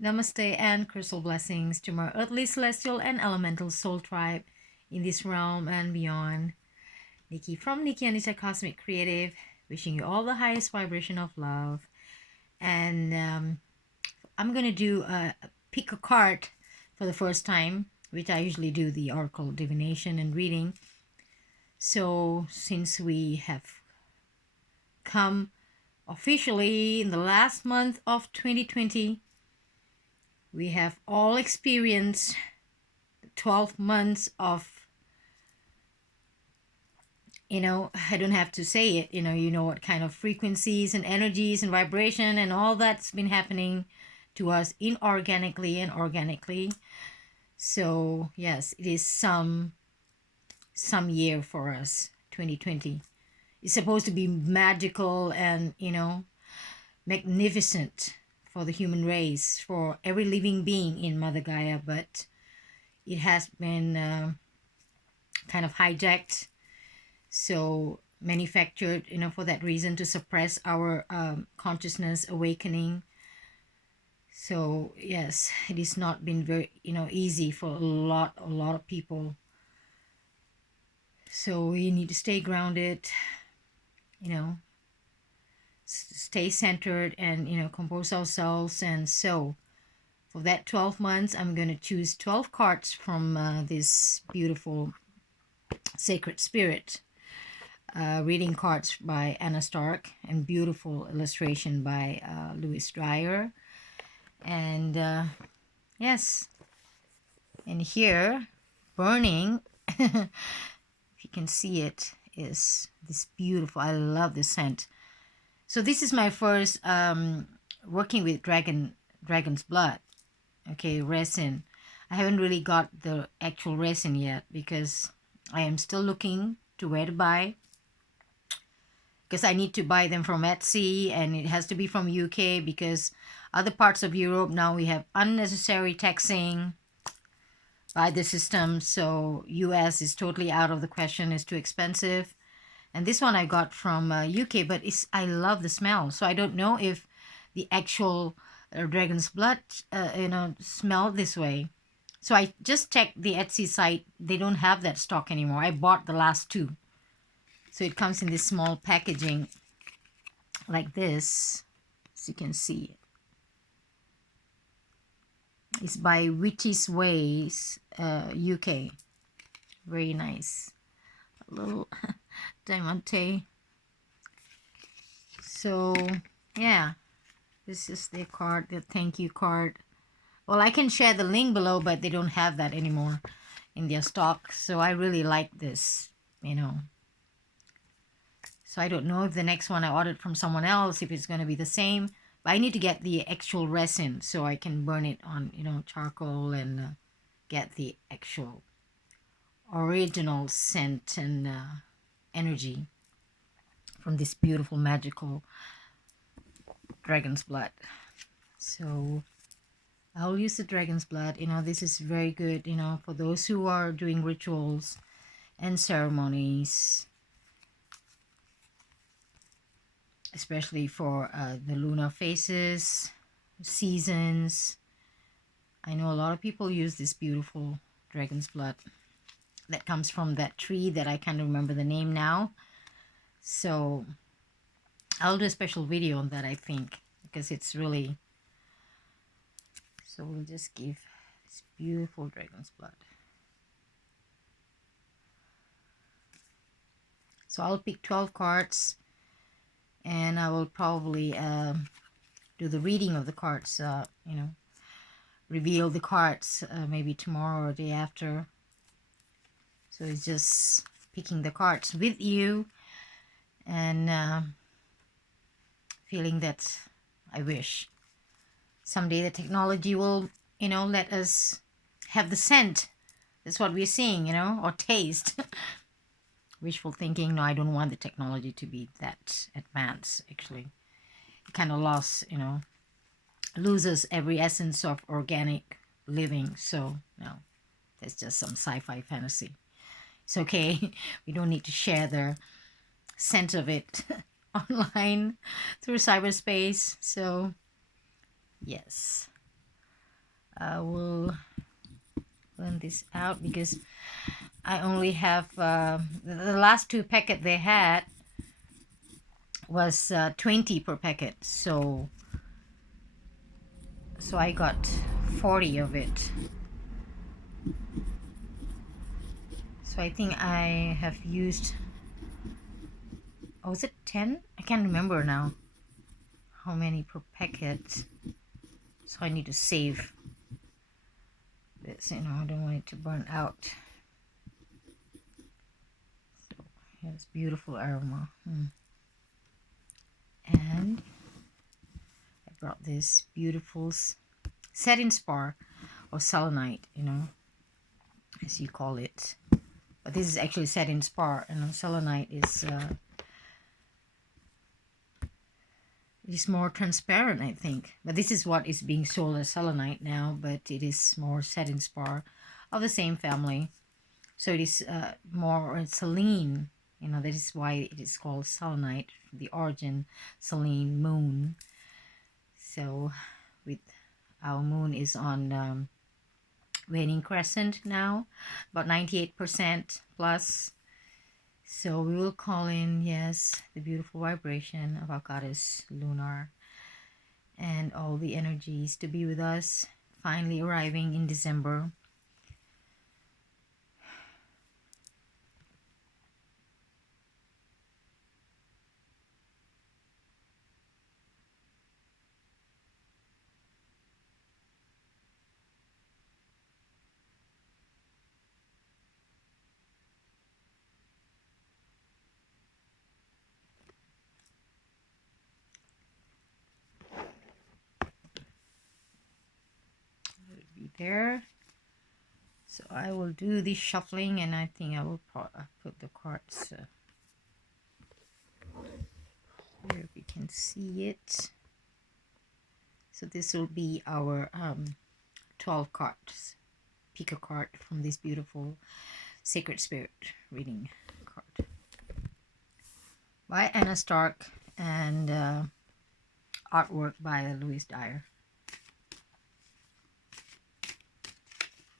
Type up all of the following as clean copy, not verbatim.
Namaste and crystal blessings to my earthly, celestial, and elemental soul tribe in this realm and beyond. Nikki from Nikki Anita Cosmic Creative, wishing you all the highest vibration of love. And I'm going to do pick a card for the first time, which I usually do the oracle divination and reading. So since we have come officially in the last month of 2020, we have all experienced 12 months of, I don't have to say it, you know what kind of frequencies and energies and vibration and all that's been happening to us inorganically and organically. So yes, it is some year for us. 2020 is supposed to be magical and magnificent for the human race, for every living being in Mother Gaia, but it has been kind of hijacked, so manufactured, for that reason, to suppress our consciousness awakening. So yes, it has not been very easy for a lot of people. So we need to stay grounded, stay centered, and compose ourselves. And so for that 12 months, I'm going to choose 12 cards from this beautiful Sacred Spirit reading cards by Anna Stark, and beautiful illustration by Louis Dyer. And yes, and here, burning, if you can see it, is this beautiful, I love this scent. So this is my first working with dragon's blood, okay, resin. I haven't really got the actual resin yet because I am still looking to where to buy, because I need to buy them from Etsy, and it has to be from UK because other parts of Europe now we have unnecessary taxing by the system. So US is totally out of the question, it's too expensive. And this one I got from UK, but I love the smell. So I don't know if the actual dragon's blood smell this way. So I just checked the Etsy site. They don't have that stock anymore. I bought the last two. So it comes in this small packaging like this, as you can see. It's by Witty's Ways, UK. Very nice. A little diamante. So yeah, this is the card, the thank you card. Well, I can share the link below, but they don't have that anymore in their stock. So I really like this, So I don't know if the next one I ordered from someone else, if it's going to be the same. But I need to get the actual resin so I can burn it on, charcoal and get the actual original scent and energy from this beautiful, magical dragon's blood. So I'll use the dragon's blood. This is very good, for those who are doing rituals and ceremonies, especially for the lunar phases, seasons. I know a lot of people use this beautiful dragon's blood that comes from that tree that I can't remember the name now. So I'll do a special video on that, I think, because it's really... So we'll just give this beautiful dragon's blood. So I'll pick 12 cards, and I will probably do the reading of the cards, reveal the cards maybe tomorrow or the day after. So it's just picking the cards with you and feeling that I wish someday the technology will, let us have the scent. That's what we're seeing, or taste. Wishful thinking. No, I don't want the technology to be that advanced, actually. It kind of loses every essence of organic living. So, no, that's just some sci-fi fantasy. It's okay. We don't need to share the scent of it online through cyberspace. So, yes. I will blend this out because I only have the last 2 packet they had was 20 per packet, so I got 40 of it. So I think I have used, oh, is it 10? I can't remember now how many per packet. So I need to save this, you know, I don't want it to burn out. So here's beautiful aroma. And I brought this beautiful setting spar or selenite, you know, as you call it. But this is actually setting spar, and selenite is more transparent, I think. But this is what is being sold as selenite now, but it is more setting spar of the same family. So it is more Selene, you know, that is why it is called selenite, the origin, Selene, moon. So with our moon is on waning crescent now, about 98% plus. So we will call in, yes, the beautiful vibration of our goddess Lunar and all the energies to be with us, finally arriving in December. Be there. So I will do this shuffling, and I think I will put the cards here if you can see it. So this will be our 12 cards. Pick a card from this beautiful Sacred Spirit reading card by Anna Stark and artwork by Louis Dyer.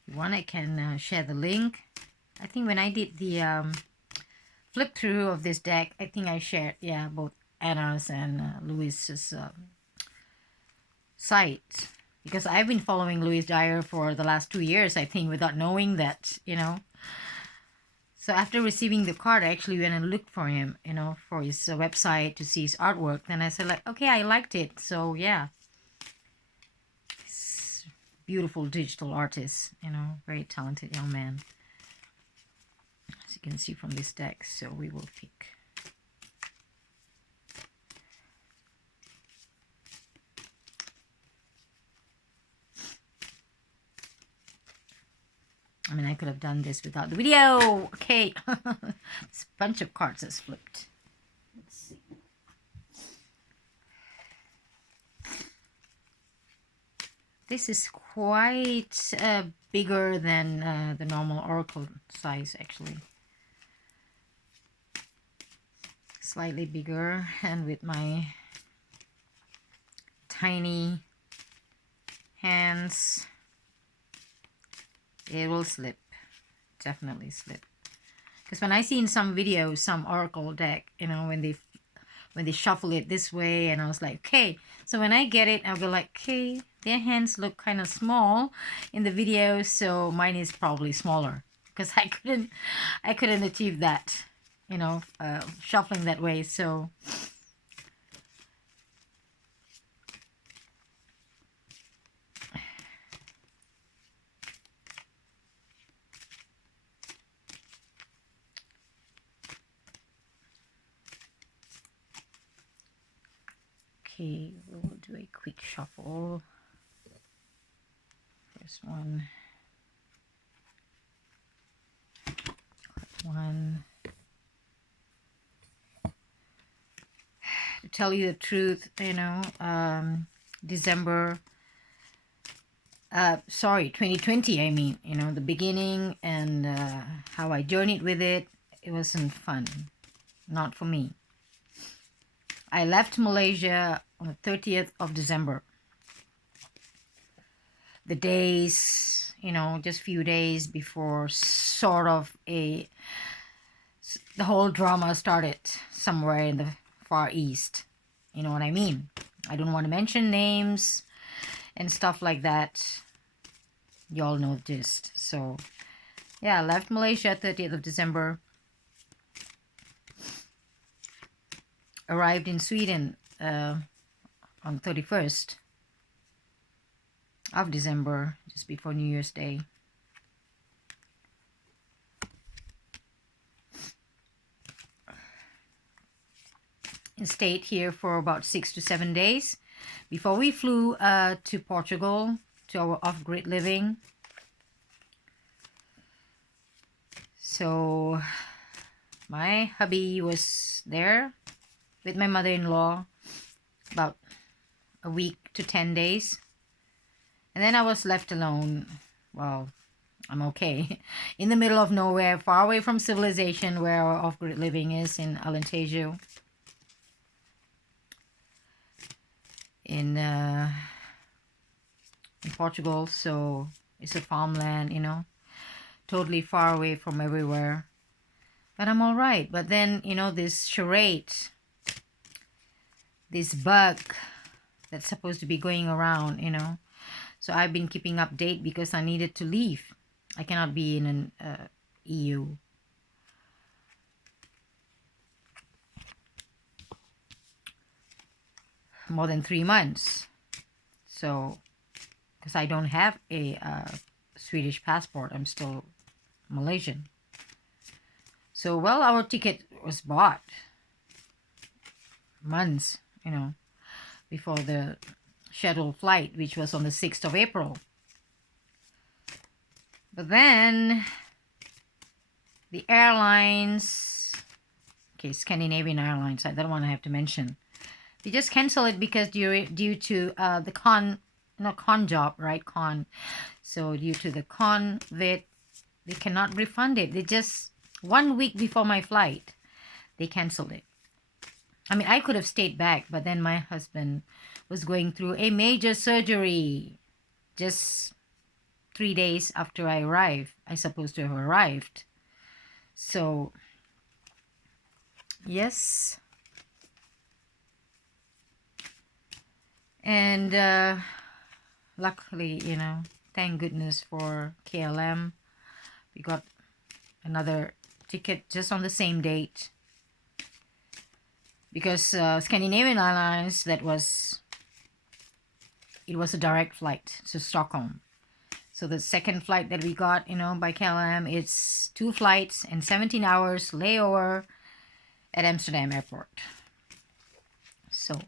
If you want, I can share the link. I think when I did the flip through of this deck, I think I shared, yeah, both Anna's and Louis's site, because I've been following Louis Dyer for the last 2 years, I think, without knowing that, you know. So after receiving the card, I actually went and looked for him, you know, for his website to see his artwork. Then I said, like, okay, I liked it. So yeah, he's beautiful digital artist, you know, very talented young man, as you can see from this deck. So we will pick. I mean, I could have done this without the video. Okay. It's a bunch of cards that's flipped. Let's see. This is quite bigger than the normal oracle size, actually. Slightly bigger, and with my tiny hands, it will slip. Definitely slip. Because when I see in some videos, some oracle deck, you know, when they shuffle it this way, and I was like, okay. So when I get it, I'll be like, okay, their hands look kind of small in the video, so mine is probably smaller, because I couldn't achieve that, you know, shuffling that way. So okay, we'll do a quick shuffle. First one. To tell you the truth, you know, December, sorry, 2020, I mean, you know, the beginning and how I journeyed with it, it wasn't fun. Not for me. I left Malaysia on the 30th of December. the days, just few days before sort of the whole drama started somewhere in the Far East. You know what I mean? I don't want to mention names and stuff like that. Y'all know the gist. So, yeah, I left Malaysia 30th of December. Arrived in Sweden on 31st of December, just before New Year's Day. And stayed here for about 6 to 7 days before we flew to Portugal to our off-grid living. So my hubby was there with my mother-in-law about a week to 10 days. And then I was left alone. Well, I'm okay. In the middle of nowhere, far away from civilization, where our off-grid living is in Alentejo. In Portugal, so it's a farmland, totally far away from everywhere. But I'm all right. But then, this charade, this bug that's supposed to be going around, So I've been keeping update because I needed to leave. I cannot be in an EU. More than 3 months. So, because I don't have a Swedish passport, I'm still Malaysian. So, well, our ticket was bought months, before the scheduled flight, which was on the 6th of April. But then the airlines, Scandinavian Airlines, I don't want to have to mention, they just cancel it because due to the con job, right? So due to the COVID, they cannot refund it. They just 1 week before my flight, they canceled it. I mean, I could have stayed back, but then my husband was going through a major surgery just 3 days after I arrived. I supposed to have arrived. So, yes. And luckily, thank goodness for KLM. We got another ticket just on the same date. Because Scandinavian Airlines, it was a direct flight to Stockholm. So the second flight that we got, by KLM, it's 2 flights and 17 hours layover at Amsterdam airport. So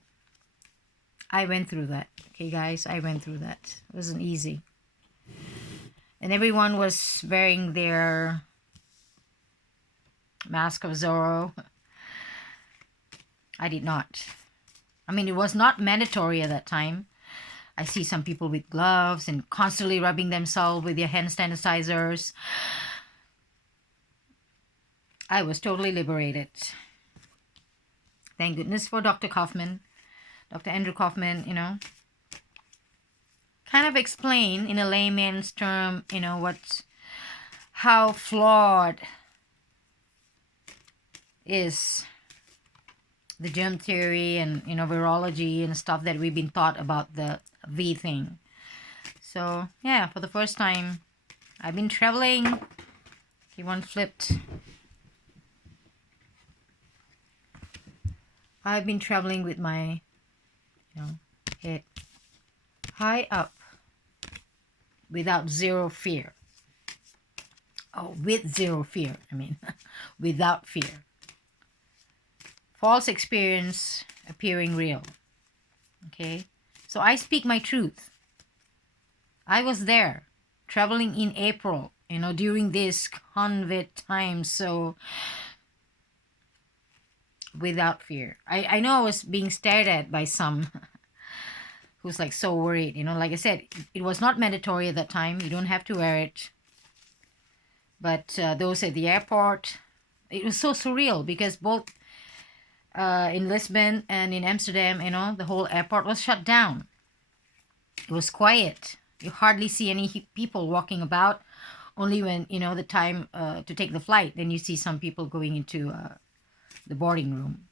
I went through that. Okay, guys, I went through that. It wasn't easy. And everyone was wearing their mask of Zorro. I did not. I mean, it was not mandatory at that time. I see some people with gloves and constantly rubbing themselves with their hand sanitizers. I was totally liberated. Thank goodness for Dr. Andrew Kaufman, kind of explain in a layman's term, how flawed is the germ theory and, virology and stuff that we've been taught about the V thing. So, yeah, for the first time, I've been traveling. Okay, one flipped. I've been traveling with my, head high up without zero fear. Oh, with zero fear, without fear. False experience appearing real. Okay? So I speak my truth. I was there, traveling in April, during this COVID time. So, without fear. I know I was being stared at by some who's like so worried. Like I said, it was not mandatory at that time. You don't have to wear it. But those at the airport, it was so surreal because both in Lisbon and in Amsterdam, the whole airport was shut down. It was quiet. You hardly see any people walking about. Only when, you know, the time to take the flight, then you see some people going into the boarding room.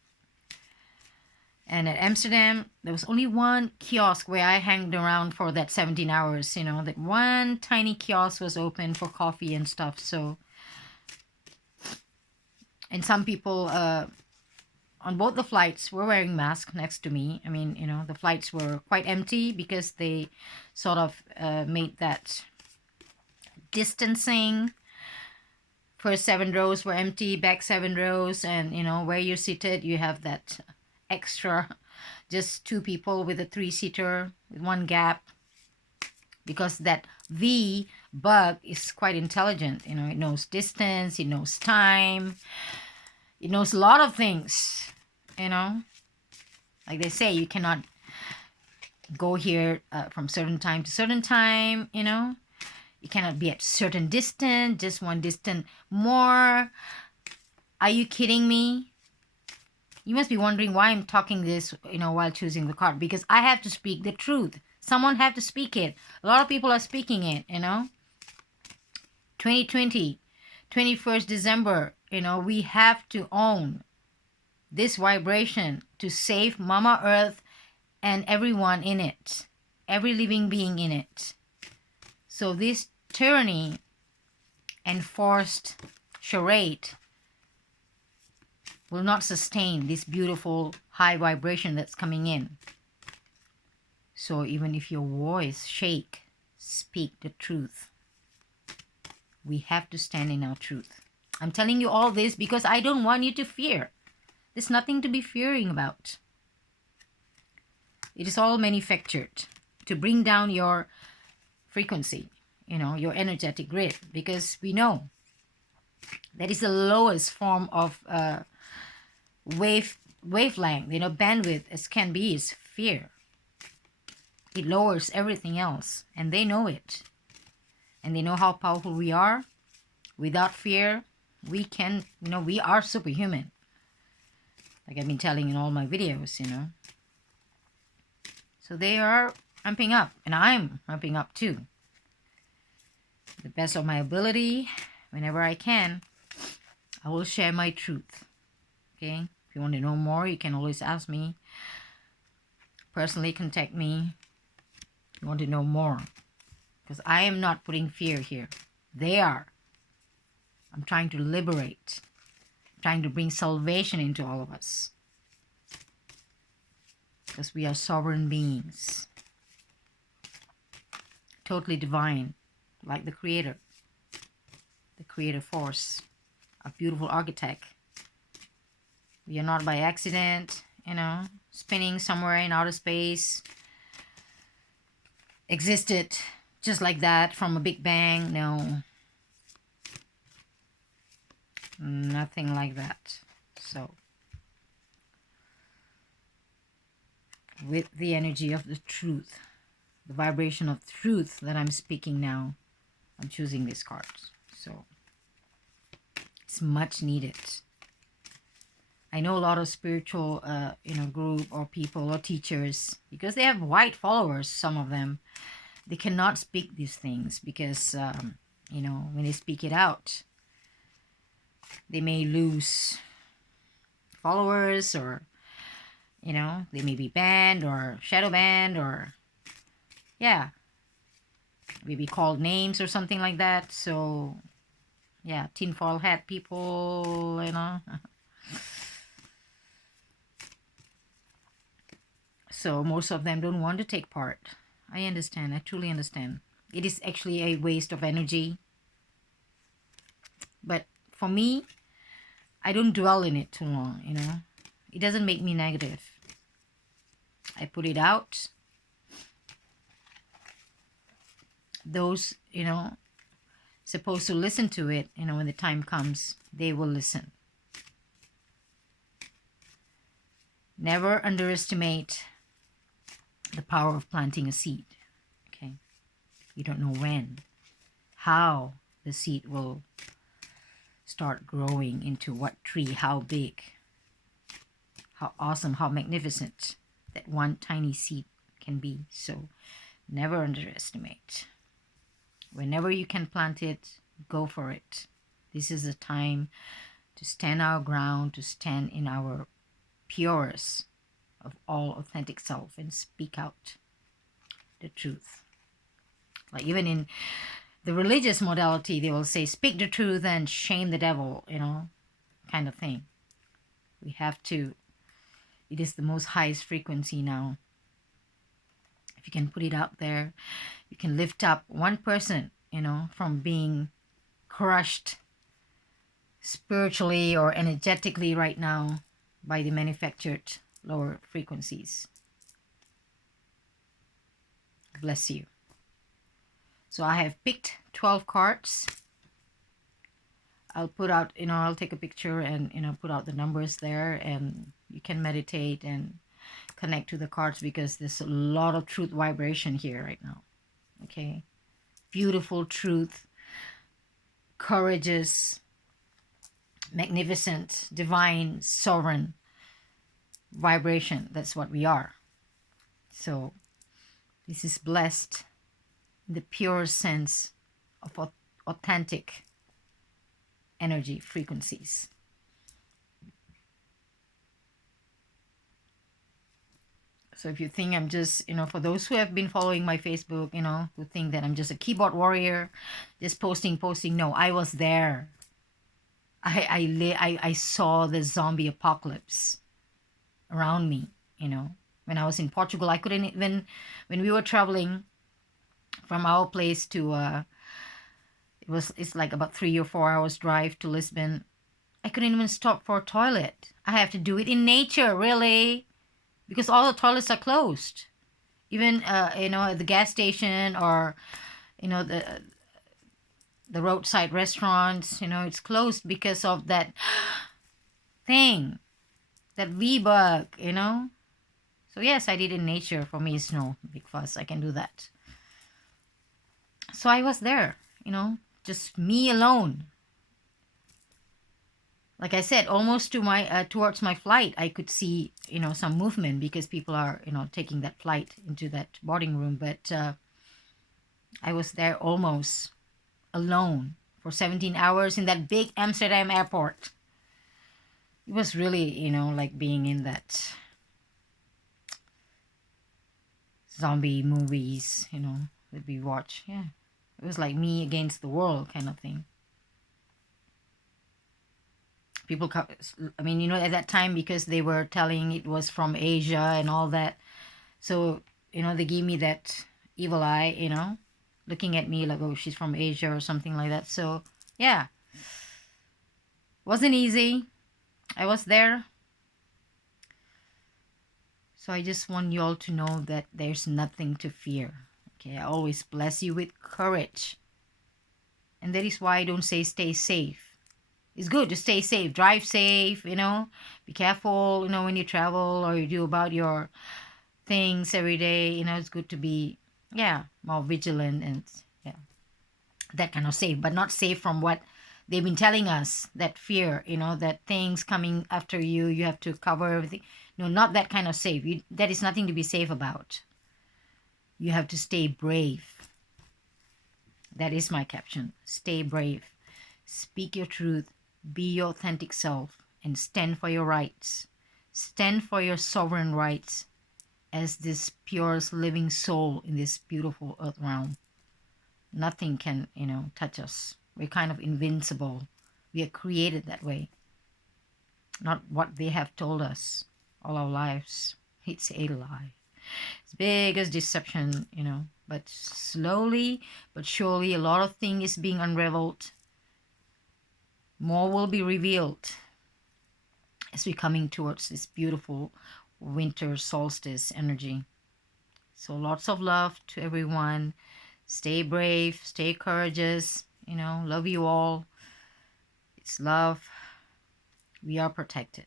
And at Amsterdam, there was only one kiosk where I hanged around for that 17 hours, you know, that one tiny kiosk was open for coffee and stuff. So, and some people on both the flights were wearing masks next to me. I mean, you know, the flights were quite empty because they sort of made that distancing. First 7 rows were empty, back 7 rows, and, you know, where you're seated, you have that extra, just 2 people with a 3-seater with 1 gap, because that V bug is quite intelligent. You know, it knows distance, it knows time, it knows a lot of things. You know, like they say, you cannot go here from certain time to certain time. You know, you cannot be at certain distance, just one distance more. Are you kidding me? You must be wondering why I'm talking this, you know, while choosing the card, because I have to speak the truth. Someone have to speak it. A lot of people are speaking it, you know. 2020, 21st December, you know, we have to own this vibration to save Mama Earth and everyone in it, every living being in it. So this tyranny and forced charade will not sustain this beautiful high vibration that's coming in. So even if your voice shake, speak the truth. We have to stand in our truth. I'm telling you all this because I don't want you to fear. There's nothing to be fearing about. It is all manufactured to bring down your frequency, you know, your energetic grid, because we know that is the lowest form of wavelength, you know, bandwidth as can be, is fear. It lowers everything else, and they know it. And they know how powerful we are. Without fear, we can, you know, we are superhuman. Like I've been telling in all my videos, you know. So they are ramping up, and I'm ramping up too. The best of my ability, whenever I can, I will share my truth. Okay? If you want to know more, you can always ask me. Personally contact me if you want to know more. Because I am not putting fear here. They are. I'm trying to liberate. I'm trying to bring salvation into all of us. Because we are sovereign beings. Totally divine. Like the creator. The creative force. A beautiful architect. We are not by accident, you know, spinning somewhere in outer space. Existed just like that from a big bang. No. Nothing like that. So, with the energy of the truth, the vibration of truth that I'm speaking now, I'm choosing these cards. So, it's much needed. I know a lot of spiritual, you know, group or people or teachers, because they have white followers, some of them, they cannot speak these things because, you know, when they speak it out, they may lose followers, or, you know, they may be banned or shadow banned, or, yeah, maybe called names or something like that. So, yeah, tinfoil hat people, you know. So most of them don't want to take part. I understand. I truly understand. It is actually a waste of energy. But for me, I don't dwell in it too long, you know. It doesn't make me negative. I put it out. Those, you know, supposed to listen to it, you know, when the time comes, they will listen. Never underestimate the power of planting a seed. Okay, you don't know when, how the seed will start growing into what tree, how big, how awesome, how magnificent that one tiny seed can be. So Never underestimate. Whenever you can plant it, go for it. This is the time to stand our ground, to stand in our purest of all authentic self and speak out the truth. Like even in the religious modality, they will say, speak the truth and shame the devil, kind of thing. We have to. It is the most highest frequency now. If you can put it out there, you can lift up one person, from being crushed spiritually or energetically right now by the manufactured lower frequencies. Bless you. So I have picked 12 cards. I'll put out, I'll take a picture and, put out the numbers there, and you can meditate and connect to the cards because there's a lot of truth vibration here right now. Okay. Beautiful truth, courageous, magnificent, divine, sovereign vibration. That's what we are. So this is blessed in the pure sense of authentic energy frequencies. So if you think I'm just, for those who have been following my Facebook, who think that I'm just a keyboard warrior, just posting. No, I was there. I saw the zombie apocalypse around me, When I was in Portugal, I couldn't even, when we were traveling from our place to, it's like about 3 or 4 hours drive to Lisbon. I couldn't even stop for a toilet. I have to do it in nature, really, because all the toilets are closed. Even, at the gas station or, the roadside restaurants, it's closed because of that thing, that V-bug, So yes, I did in nature. For me, it's no big fuss. I can do that. So I was there, just me alone. Like I said, almost to my towards my flight, I could see, some movement because people are, taking that flight into that boarding room. But I was there almost alone for 17 hours in that big Amsterdam airport. It was really, like being in that zombie movies, that we watch. Yeah, it was like me against the world kind of thing. People, at that time, because they were telling it was from Asia and all that, so they gave me that evil eye, looking at me like, oh, she's from Asia or something like that. So yeah, wasn't easy. I was there. So I just want you all to know that there's nothing to fear. Okay, I always bless you with courage, and that is why I don't say stay safe. It's good to stay safe, drive safe, be careful, when you travel or you do about your things every day, it's good to be, more vigilant and, that kind of safe, but not safe from what they've been telling us, that fear, that things coming after you, you have to cover everything. No, not that kind of safe. That is nothing to be safe about. You have to stay brave. That is my caption. Stay brave. Speak your truth. Be your authentic self and stand for your rights. Stand for your sovereign rights as this purest living soul in this beautiful earth realm. Nothing can, touch us. We're kind of invincible. We are created that way. Not what they have told us all our lives. It's a lie. It's biggest deception, But slowly but surely a lot of things is being unraveled. More will be revealed as we're coming towards this beautiful winter solstice energy. So lots of love to everyone. Stay brave, stay courageous, love you all. It's love. We are protected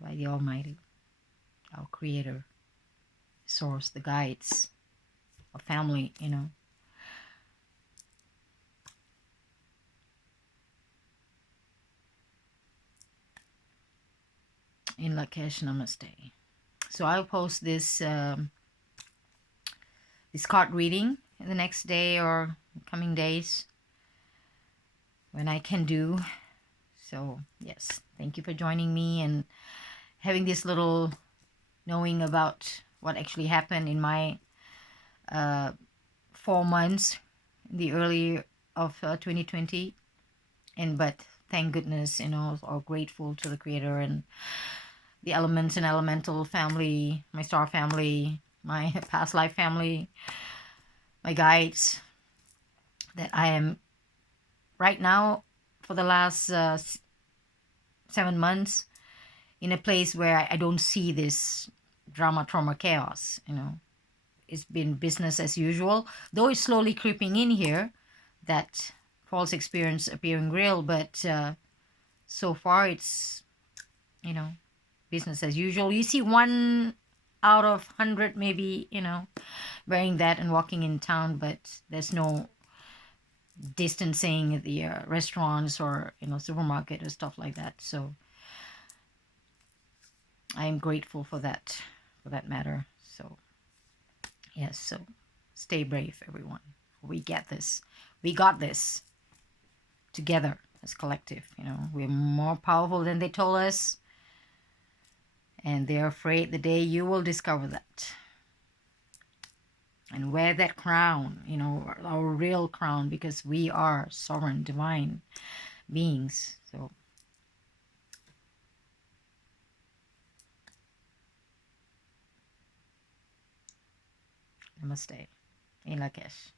by the Almighty, our Creator, Source, the guides, our family, In Lakesh, namaste. So I'll post this this card reading the next day or coming days when I can do. So yes, thank you for joining me and having this little knowing about what actually happened in my 4 months in the early of 2020. But thank goodness, are grateful to the Creator and the elements and elemental family, my star family, my past life family, my guides, that I am right now for the last 7 months in a place where I don't see this drama, trauma, chaos. It's been business as usual, though it's slowly creeping in here, that false experience appearing real. But so far, it's business as usual. You see one out of 100 maybe, wearing that and walking in town, but there's no distancing at the restaurants or supermarket or stuff like that. So I am grateful for that matter. So yes, so stay brave, everyone. We get this. We got this together as collective. We're more powerful than they told us, and they're afraid the day you will discover that and wear that crown, our real crown, because we are sovereign divine beings. So namaste in Lakesh.